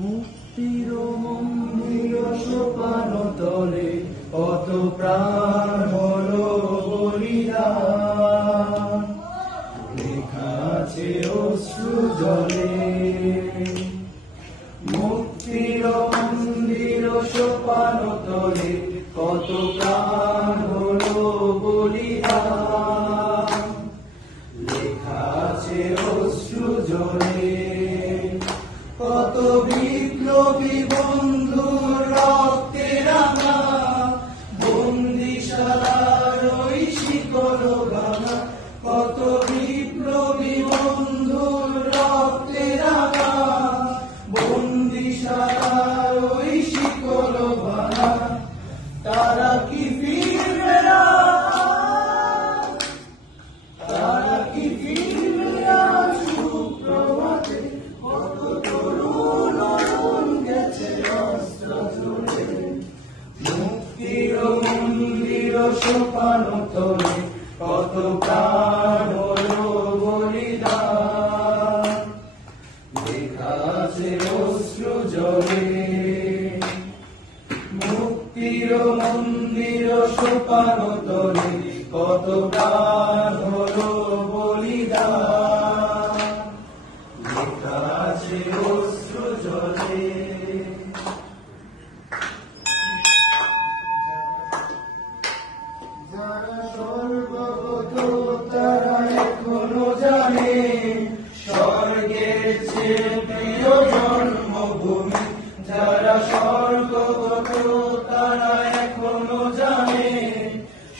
মুক্তির মন্দির সোপান তলে কত প্রাণ হলো বলিদান, লেখা আছে অশ্রু জলে। মুক্তির মন্দির সোপান তলে কত প্রাণ হলো বলিদান, লেখা আছে অশ্রু জলে। কত বিপ্লবী বন্ধুর রক্তে রাঙা বন্দিশালার ওই শিকল ভাঙা, কত বিপ্লবী বন্ধুর রক্তে রাঙা বন্দিশালার ওই শিকল ভাঙা। তারা কি ফিরবে না, তারা কি ফিরবে না সুপ্রভাতে, কত তরুণ অরুণ গেছে অস্ত্র জুড়ে। মুক্তির মন্দির সোপান তলে কত প্রাণ হলো বলিদান, লেখা আছে অশ্রু জলে। মুক্তির মন্দির সোপান তলে কত প্রাণ হলো বলিদান, লেখা আছে অশ্রু জলে। যারা স্বর্গগত তারা এখনো জানে স্বর্গের চেয়ে প্রিয় জন্মভূমি। যারা স্বর্গগত তারা এখনো জানে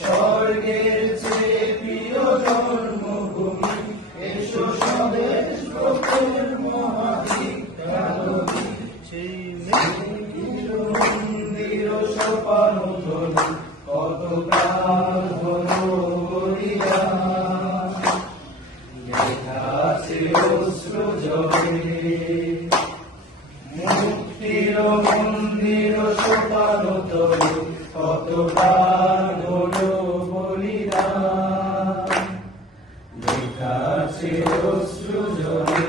স্বর্গের চেয়ে প্রিয় জন্মভূমি। এসো স্বদেশ ব্রতের মহাদীক্ষা নদী, সেই মন্দির সোপান তলে কত প্রাণ হলো বলিদান, লেখা আছে অশ্রু জলে। মুক্তির মন্দির সোপান তলে কত প্রাণ হলো বলিদান, লেখা আছে অশ্রু জলে।